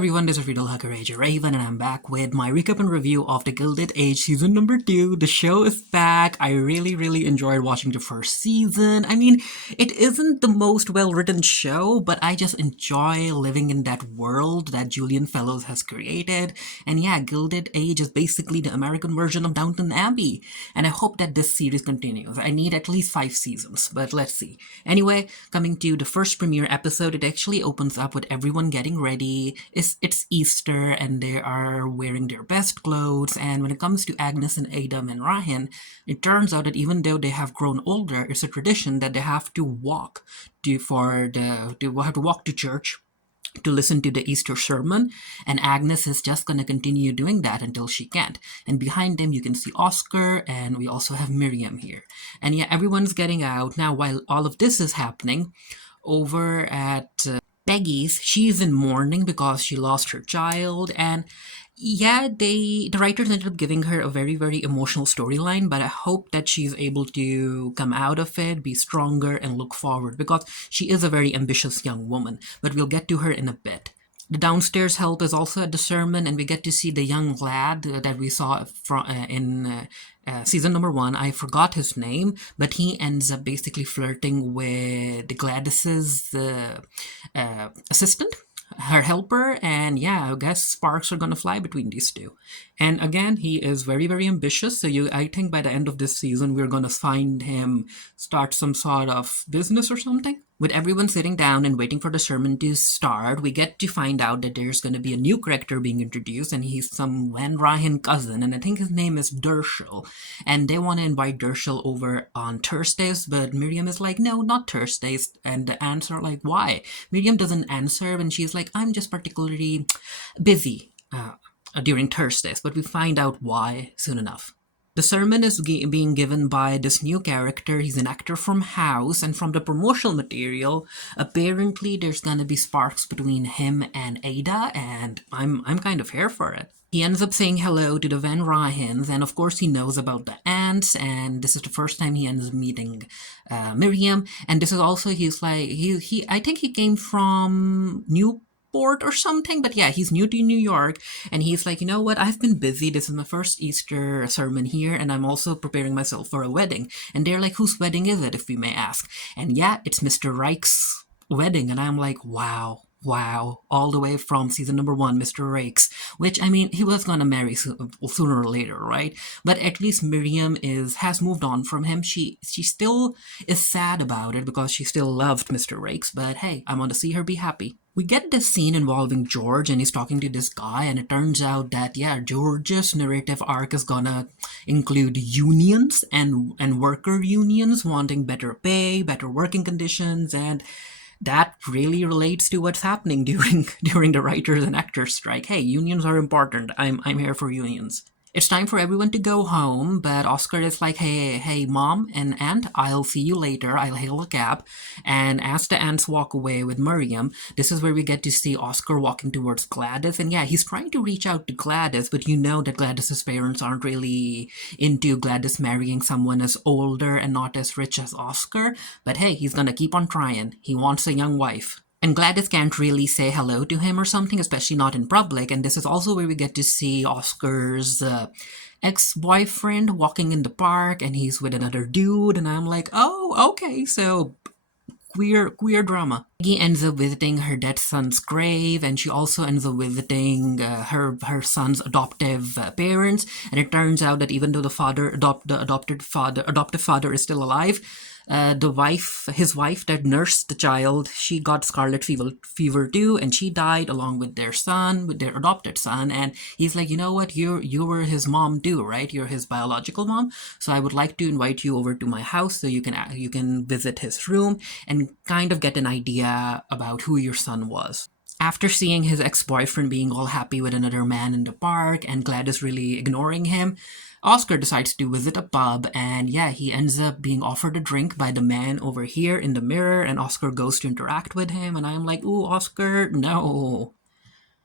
everyone, this is Riddle Hackerager Raven, and I'm back with my recap and review of the Gilded Age Season number 2. The show is back. I really enjoyed watching the first season. I mean, it isn't the most well-written show, but I just enjoy living in that world that Julian Fellows has created. And yeah, Gilded Age is basically the American version of Downton Abbey. And I hope that this series continues. I need at least 5 seasons, but let's see. Anyway, coming to the first premiere episode, it actually opens up with everyone getting ready. It's Easter and they are wearing their best clothes, and when it comes to Agnes and Adam and Ryan, it turns out that even though they have grown older, it's a tradition that they have to walk to church to listen to the Easter sermon, and Agnes is just gonna continue doing that until she can't. And behind them you can see Oscar, and we also have Miriam here. And yeah, everyone's getting out. Now, while all of this is happening, over at Peggy's, she's in mourning because she lost her child, and yeah, the writers ended up giving her a very emotional storyline, but I hope that she's able to come out of it, be stronger, and look forward, because she is a very ambitious young woman, but we'll get to her in a bit. The downstairs help is also at the sermon, and we get to see the young lad that we saw in season number 1. I forgot his name, but he ends up basically flirting with Gladys's assistant, her helper, and yeah, I guess sparks are gonna fly between these two. And again, he is very ambitious, so I think by the end of this season we're gonna find him start some sort of business or something. With everyone sitting down and waiting for the sermon to start, we get to find out that there's going to be a new character being introduced, and he's some Van Ryan cousin, and I think his name is Dershel. And they want to invite Dershel over on Thursdays, but Miriam is like, no, not Thursdays. And the aunts are like, why? Miriam doesn't answer, and she's like, I'm just particularly busy during Thursdays, but we find out why soon enough. The sermon is being given by this new character. He's an actor from House, and from the promotional material, apparently there's gonna be sparks between him and Ada, and I'm kind of here for it. He ends up saying hello to the Van Ryans, and of course he knows about the aunts, and this is the first time he ends up meeting Miriam, and this is also, I think he came from Newport or something, but yeah, he's new to New York, and he's like, you know what, I've been busy, this is my first Easter sermon here, and I'm also preparing myself for a wedding. And they're like, whose wedding is it, if we may ask? And yeah, it's Mr. Reich's wedding, and I'm like, wow, all the way from season number 1, Mr. Rakes, which, I mean, he was gonna marry sooner or later, right? But at least Miriam has moved on from him. She still is sad about it because she still loved Mr. Rakes, but hey, I want to see her be happy. We get this scene involving George, and he's talking to this guy, and it turns out that, yeah, George's narrative arc is gonna include unions and worker unions wanting better pay, better working conditions, and that really relates to what's happening during the writers and actors strike. Hey, unions are important. I'm here for unions. It's time for everyone to go home, but Oscar is like, hey, mom and aunt, I'll see you later. I'll hail a cab. And as the aunts walk away with Miriam, this is where we get to see Oscar walking towards Gladys. And yeah, he's trying to reach out to Gladys, but you know that Gladys's parents aren't really into Gladys marrying someone as older and not as rich as Oscar. But hey, he's gonna keep on trying. He wants a young wife. And Gladys can't really say hello to him or something, especially not in public. And this is also where we get to see Oscar's ex-boyfriend walking in the park, and he's with another dude. And I'm like, oh, okay, so queer drama. Peggy ends up visiting her dead son's grave, and she also ends up visiting her son's adoptive parents. And it turns out that even though the adoptive father is still alive, his wife that nursed the child, she got scarlet fever too, and she died along with their adopted son. And he's like, you know what, you were his mom too, right? You're his biological mom. So I would like to invite you over to my house so you can visit his room and kind of get an idea about who your son was. After seeing his ex-boyfriend being all happy with another man in the park and Gladys really ignoring him, Oscar decides to visit a pub, and yeah, he ends up being offered a drink by the man over here in the mirror, and Oscar goes to interact with him, and I'm like, ooh, Oscar, no.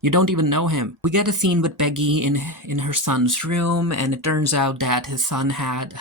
You don't even know him. We get a scene with Peggy in her son's room, and it turns out that her son had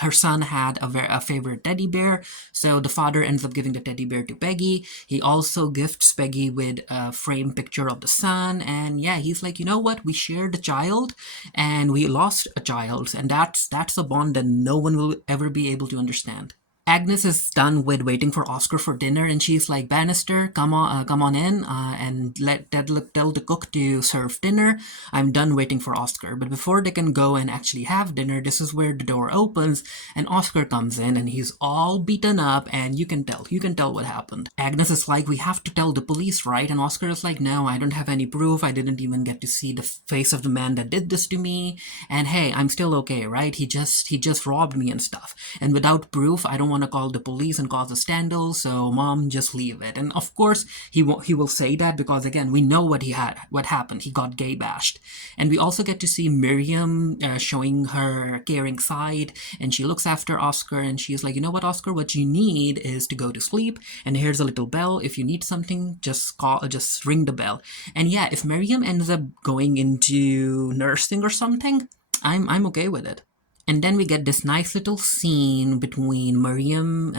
a favorite teddy bear. So the father ends up giving the teddy bear to Peggy. He also gifts Peggy with a framed picture of the son, and yeah, he's like, you know what? We shared a child, and we lost a child, and that's a bond that no one will ever be able to understand. Agnes is done with waiting for Oscar for dinner, and she's like, "Bannister, come on in, and tell the cook to serve dinner. I'm done waiting for Oscar." But before they can go and actually have dinner, this is where the door opens, and Oscar comes in, and he's all beaten up, and you can tell what happened. Agnes is like, "We have to tell the police, right?" And Oscar is like, "No, I don't have any proof. I didn't even get to see the face of the man that did this to me, and hey, I'm still okay, right? He just robbed me and stuff, and without proof, I don't want to call the police and cause a scandal, so mom, just leave it." And of course he will say that because again, we know what happened. He got gay bashed. And we also get to see Miriam showing her caring side, and she looks after Oscar, and she's like, "You know what, Oscar, what you need is to go to sleep, and here's a little bell. If you need something, just ring the bell." And yeah, if Miriam ends up going into nursing or something, I'm okay with it. And then we get this nice little scene between Miriam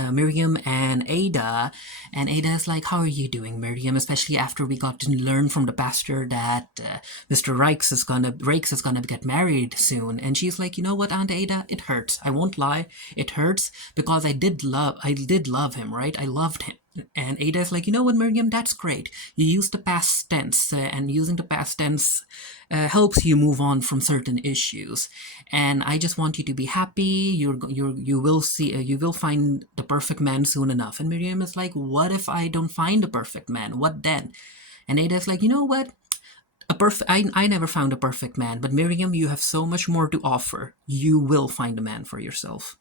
and Ada. And Ada is like, "How are you doing, Miriam?" Especially after we got to learn from the pastor that Mr. Rakes is gonna get married soon. And she's like, "You know what, Aunt Ada? It hurts. I won't lie. It hurts because I did love him, right? I loved him." And Ada is like, "You know what, Miriam? That's great. You use the past tense, and using the past tense helps you move on from certain issues. And I just want you to be happy. You will find the perfect man soon enough." And Miriam is like, "What if I don't find the perfect man? What then?" And Ada is like, "You know what? I never found a perfect man, but Miriam, you have so much more to offer. You will find a man for yourself."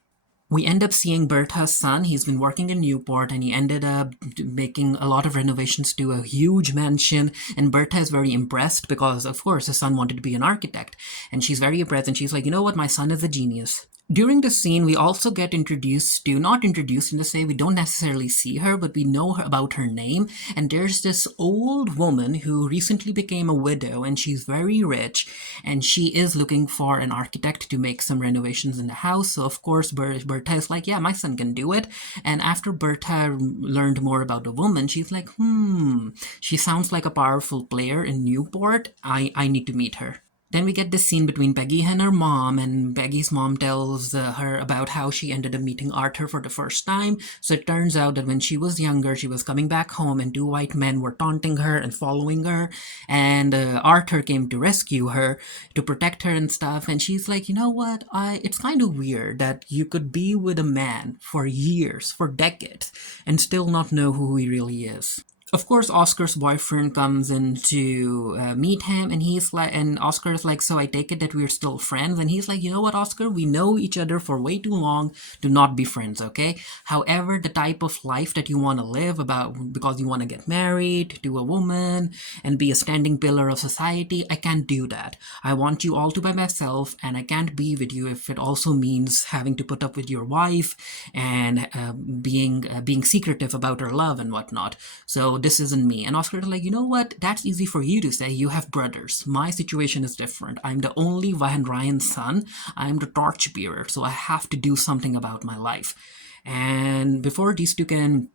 We end up seeing Bertha's son. He's been working in Newport, and he ended up making a lot of renovations to a huge mansion. And Bertha is very impressed because, of course, his son wanted to be an architect. And she's very impressed, and she's like, "You know what? My son is a genius." During the scene, we also get not introduced in the say, we don't necessarily see her, but we know about her name. And there's this old woman who recently became a widow, and she's very rich, and she is looking for an architect to make some renovations in the house. So, of course, Bertha is like, "Yeah, my son can do it." And after Bertha learned more about the woman, she's like, she sounds like a powerful player in Newport. I need to meet her. Then we get this scene between Peggy and her mom, and Peggy's mom tells her about how she ended up meeting Arthur for the first time. So it turns out that when she was younger, she was coming back home, and two white men were taunting her and following her, and Arthur came to rescue her, to protect her and stuff. And she's like, "You know what? It's kind of weird that you could be with a man for years, for decades, and still not know who he really is." Of course, Oscar's boyfriend comes in to meet him, and Oscar is like, "So I take it that we're still friends?" And he's like, "You know what, Oscar? We know each other for way too long to not be friends, okay? However, the type of life that you want to live because you want to get married to a woman and be a standing pillar of society, I can't do that. I want you all to by myself, and I can't be with you if it also means having to put up with your wife and being secretive about her love and whatnot. So this isn't me." And Oscar is like, "You know what? That's easy for you to say. You have brothers. My situation is different. I'm the only Van Ryan's son. I'm the torchbearer, so I have to do something about my life." And before these two can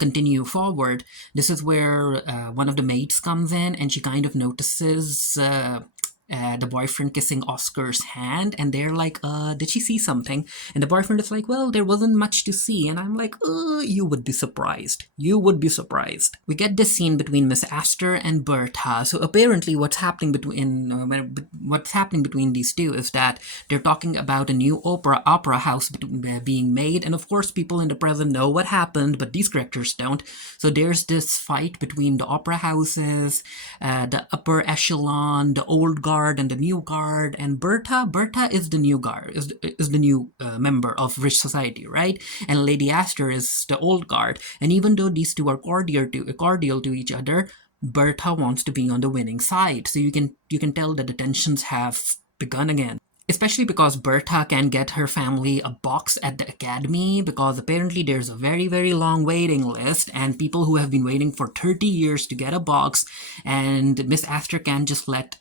continue forward, this is where one of the maids comes in, and she kind of notices the boyfriend kissing Oscar's hand, and they're like, "Did she see something?" And the boyfriend is like, "Well, there wasn't much to see." And I'm like, you would be surprised. You would be surprised. We get this scene between Miss Astor and Bertha. So apparently, what's happening between these two is that they're talking about a new opera house being made, and of course, people in the present know what happened, but these characters don't. So there's this fight between the opera houses, the upper echelon, the old guard and the new guard, and Bertha is the new guard, is the new member of rich society, right? And Lady Astor is the old guard. And even though these two are cordial to each other, Bertha wants to be on the winning side. So you can tell that the tensions have begun again. Especially because Bertha can get her family a box at the academy, because apparently there's a very, very long waiting list and people who have been waiting for 30 years to get a box, and Miss Astor can just let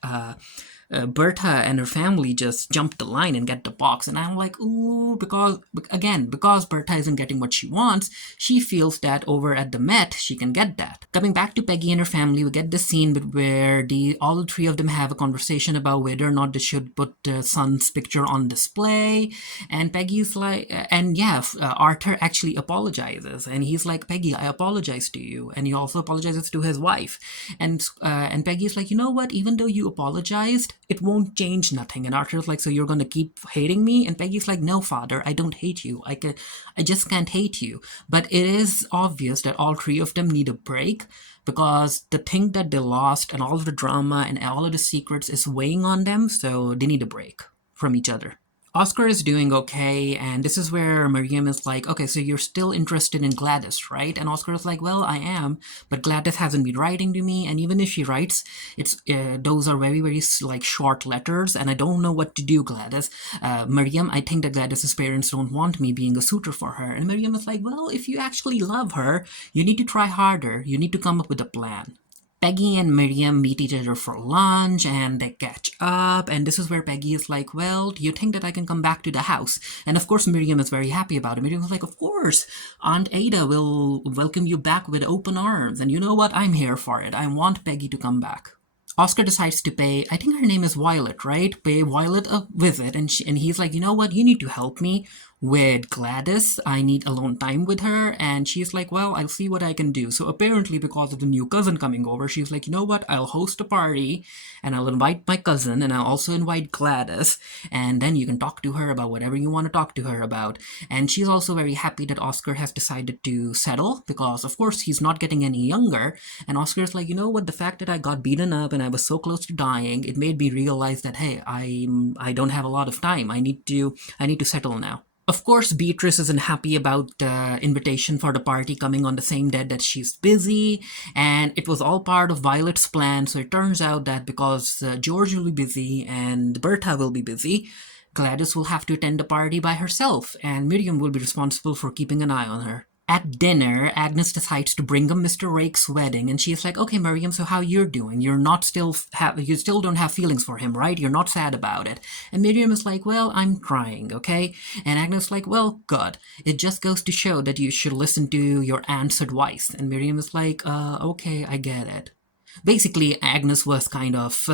Bertha and her family just jump the line and get the box. And I'm like, ooh, because Bertha isn't getting what she wants, she feels that over at the Met she can get that. Coming back to Peggy and her family, we get this scene where all three of them have a conversation about whether or not they should put the son's picture on display. And Peggy's like, and yeah, Arthur actually apologizes, and he's like, Peggy, I apologize to you, and he also apologizes to his wife. And Peggy's like, you know what? Even though you apologized, it won't change nothing. And Arthur's like, so you're gonna keep hating me? And Peggy's like, no, father, I don't hate you. I just can't hate you. But it is obvious that all three of them need a break, because the thing that they lost and all of the drama and all of the secrets is weighing on them, so they need a break from each other. Oscar is doing okay, and this is where Miriam is like, okay, so you're still interested in Gladys, right? And Oscar is like, well, I am, but Gladys hasn't been writing to me, and even if she writes, it's those are very, very like short letters, and I don't know what to do, Gladys. Miriam, I think that Gladys's parents don't want me being a suitor for her. And Miriam is like, well, if you actually love her, you need to try harder. You need to come up with a plan. Peggy and Miriam meet each other for lunch and they catch up, and this is where Peggy is like, well, do you think that I can come back to the house? And of course Miriam is very happy about it. Miriam is like, of course, Aunt Ada will welcome you back with open arms, and you know what, I'm here for it. I want Peggy to come back. Oscar decides to pay, I think her name is Violet, right? Pay Violet a visit, and he's like, you know what, you need to help me with Gladys. I need alone time with her. And she's like, well, I'll see what I can do. So apparently, because of the new cousin coming over, she's like, you know what, I'll host a party and I'll invite my cousin and I'll also invite Gladys, and then you can talk to her about whatever you want to talk to her about. And she's also very happy that Oscar has decided to settle, because of course he's not getting any younger. And Oscar's like, you know what, the fact that I got beaten up and I was so close to dying, it made me realize that, hey, I don't have a lot of time. I need to settle now. Of course, Beatrice isn't happy about the invitation for the party coming on the same day that she's busy, and it was all part of Violet's plan. So it turns out that because George will be busy and Bertha will be busy, Gladys will have to attend the party by herself, and Miriam will be responsible for keeping an eye on her. At dinner, Agnes decides to bring up Mr. Rake's wedding, and she's like, okay, Miriam, so how you're doing? You still don't have feelings for him, right? You're not sad about it. And Miriam is like, well, I'm trying, okay? And Agnes is like, well, good. It just goes to show that you should listen to your aunt's advice. And Miriam is like, okay, I get it. Basically, Agnes was kind of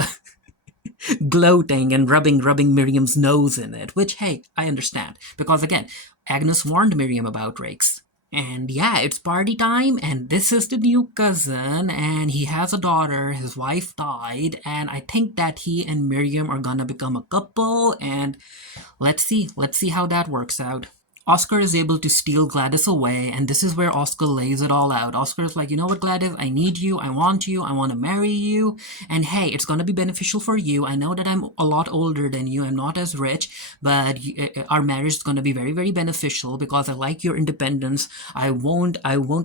gloating and rubbing Miriam's nose in it, which, hey, I understand. Because again, Agnes warned Miriam about Rakes. And yeah, it's party time, and this is the new cousin, and he has a daughter, his wife died, and I think that he and Miriam are gonna become a couple, and let's see how that works out. Oscar is able to steal Gladys away, and this is where Oscar lays it all out. Oscar is like, you know what, Gladys, I need you, I want to marry you, and hey, it's gonna be beneficial for you. I know that I'm a lot older than you, I'm not as rich, but our marriage is gonna be very, very beneficial because I like your independence. I won't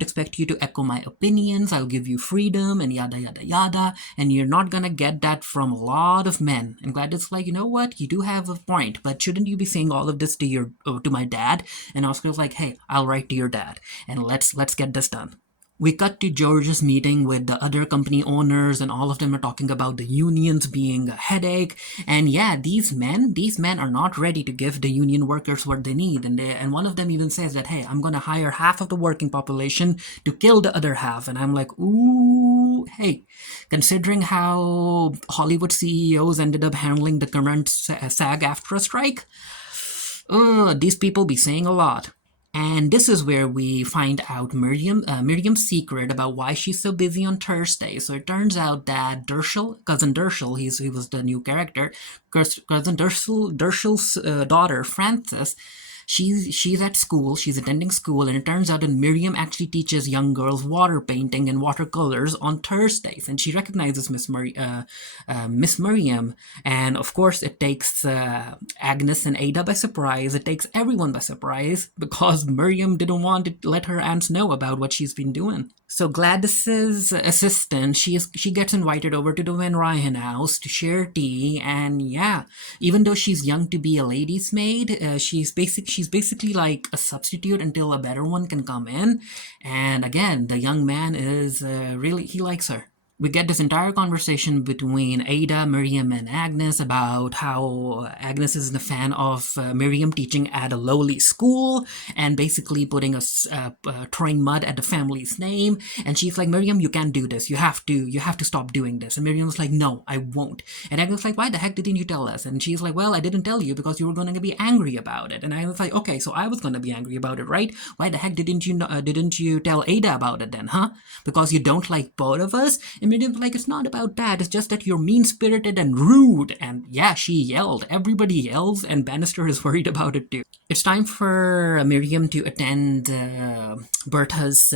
expect you to echo my opinions. I'll give you freedom and yada yada yada, and you're not gonna get that from a lot of men. And Gladys is like, you know what, you do have a point, but shouldn't you be saying all of this to my dad? And Oscar's like, hey, I'll write to your dad, and let's get this done. We cut to George's meeting with the other company owners, and all of them are talking about the unions being a headache. And yeah, these men are not ready to give the union workers what they need. And one of them even says that, hey, I'm going to hire half of the working population to kill the other half. And I'm like, ooh, hey, considering how Hollywood CEOs ended up handling the current SAG-AFTRA strike, these people be saying a lot. And this is where we find out Miriam's secret about why she's so busy on Thursday. So it turns out that cousin Dershel, he was the new character, cousin Dershel's daughter, Frances, she's at school, she's attending school, and it turns out that Miriam actually teaches young girls water painting and watercolors on Thursdays, and she recognizes Miss Miriam, and of course it takes Agnes and Ada by surprise. It takes everyone by surprise because Miriam didn't want to let her aunts know about what she's been doing. So Gladys's assistant, she gets invited over to the Van Ryan house to share tea, and yeah, even though she's young to be a lady's maid, she's basically like a substitute until a better one can come in. And again, the young man is really he likes her. We get this entire conversation between Ada, Miriam, and Agnes about how Agnes isn't a fan of Miriam teaching at a lowly school and basically throwing mud at the family's name. And she's like, Miriam, you can't do this. You have to stop doing this. And Miriam's like, no, I won't. And Agnes like, why the heck didn't you tell us? And she's like, well, I didn't tell you because you were going to be angry about it. And I was like, okay, so I was going to be angry about it, right? Why the heck didn't you tell Ada about it then, huh? Because you don't like both of us? And Miriam's like, it's not about that. It's just that you're mean-spirited and rude. And yeah, she yelled. Everybody yells, and Bannister is worried about it too. It's time for Miriam to attend Bertha's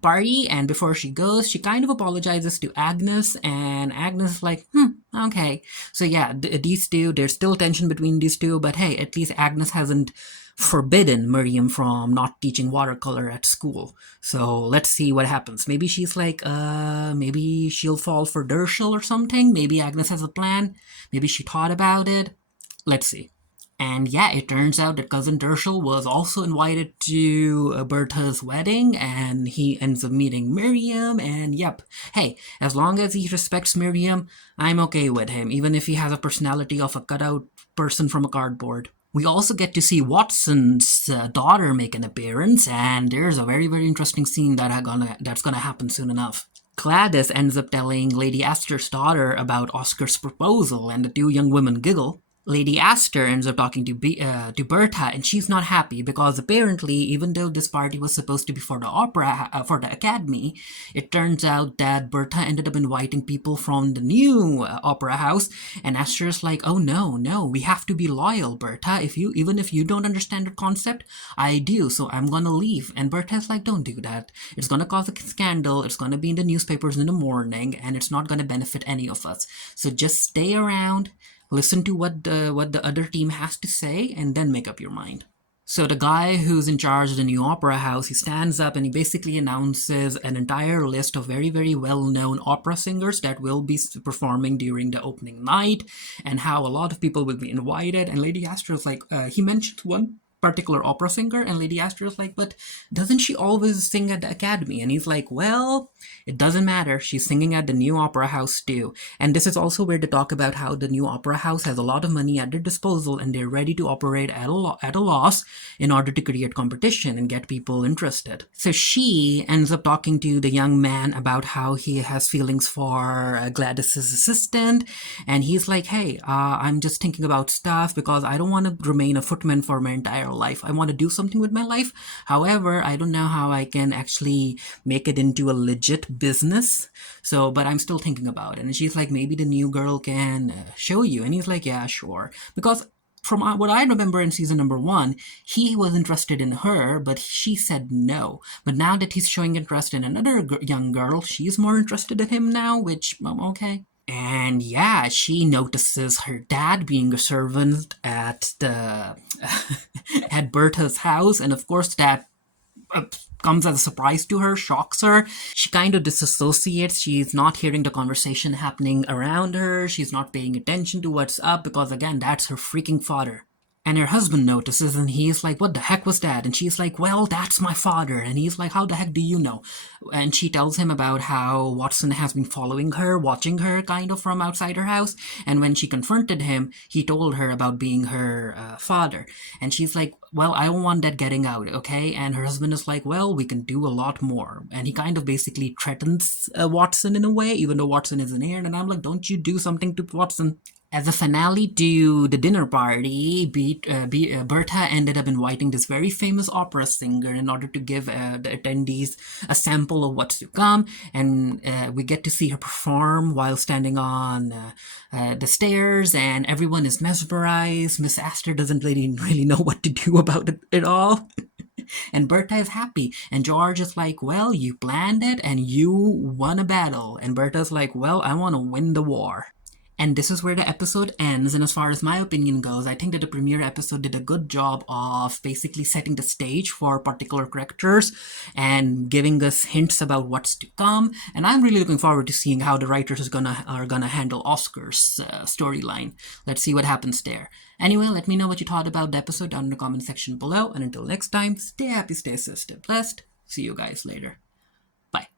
party, and before she goes, she kind of apologizes to Agnes, and Agnes is like, okay. So yeah, these two, there's still tension between these two, but hey, at least Agnes hasn't forbidden Miriam from not teaching watercolor at school. So let's see what happens. Maybe she's like, maybe she'll fall for Dershel or something. Maybe Agnes has a plan. Maybe she thought about it. Let's see. And yeah, it turns out that cousin Dershel was also invited to Bertha's wedding, and he ends up meeting Miriam, and yep. Hey, as long as he respects Miriam, I'm okay with him, even if he has a personality of a cutout person from a cardboard. We also get to see Watson's daughter make an appearance, and there's a very, very interesting scene that's gonna happen soon enough. Gladys ends up telling Lady Astor's daughter about Oscar's proposal, and the two young women giggle. Lady Astor ends up talking to Bertha, and she's not happy because apparently, even though this party was supposed to be for the for the academy, it turns out that Bertha ended up inviting people from the new opera house, and Astor's like, "Oh no, no, we have to be loyal, Bertha. Even if you don't understand the concept, I do, so I'm gonna leave." And Bertha's like, "Don't do that. It's gonna cause a scandal. It's gonna be in the newspapers in the morning, and it's not gonna benefit any of us. So just stay around." Listen to what the other team has to say, and then make up your mind. So the guy who's in charge of the new opera house, he stands up and he basically announces an entire list of very, very well-known opera singers that will be performing during the opening night, and how a lot of people will be invited. And Lady Astor is like, he mentioned one particular opera singer, and Lady Astor is like, but doesn't she always sing at the academy? And he's like, well, it doesn't matter. She's singing at the new opera house too. And this is also where they talk about how the new opera house has a lot of money at their disposal, and they're ready to operate at a loss in order to create competition and get people interested. So she ends up talking to the young man about how he has feelings for Gladys's assistant, and he's like, hey, I'm just thinking about stuff because I don't want to remain a footman for my entire life. I want to do something with my life. However, I don't know how I can actually make it into a legit business. So, but I'm still thinking about it. And she's like, maybe the new girl can show you. And he's like, yeah, sure. Because from what I remember in season number 1, he was interested in her, but she said no. But now that he's showing interest in another young girl, she's more interested in him now, which, okay. And yeah, she notices her dad being a servant at the at Bertha's house, and of course that comes as a surprise to her, shocks her. She kind of disassociates. She's not hearing the conversation happening around her. She's not paying attention to what's up because, again, that's her freaking father. And her husband notices, and he's like, what the heck was that? And she's like, well, that's my father. And he's like, how the heck do you know? And she tells him about how Watson has been following her, watching her kind of from outside her house. And when she confronted him, he told her about being her father. And she's like, well, I don't want that getting out, okay? And her husband is like, well, we can do a lot more. And he kind of basically threatens Watson in a way, even though Watson isn't here. And I'm like, don't you do something to Watson? As a finale to the dinner party, Bertha ended up inviting this very famous opera singer in order to give the attendees a sample of what's to come, and we get to see her perform while standing on the stairs, and everyone is mesmerized. Miss Astor doesn't really know what to do about it at all. And Bertha is happy, and George is like, well, you planned it and you won a battle. And Bertha's like, well, I want to win the war. And this is where the episode ends. And as far as my opinion goes, I think that the premiere episode did a good job of basically setting the stage for particular characters and giving us hints about what's to come. And I'm really looking forward to seeing how the writers are gonna handle Oscar's storyline. Let's see what happens there. Anyway, let me know what you thought about the episode down in the comment section below. And until next time, stay happy, stay safe, stay blessed. See you guys later. Bye.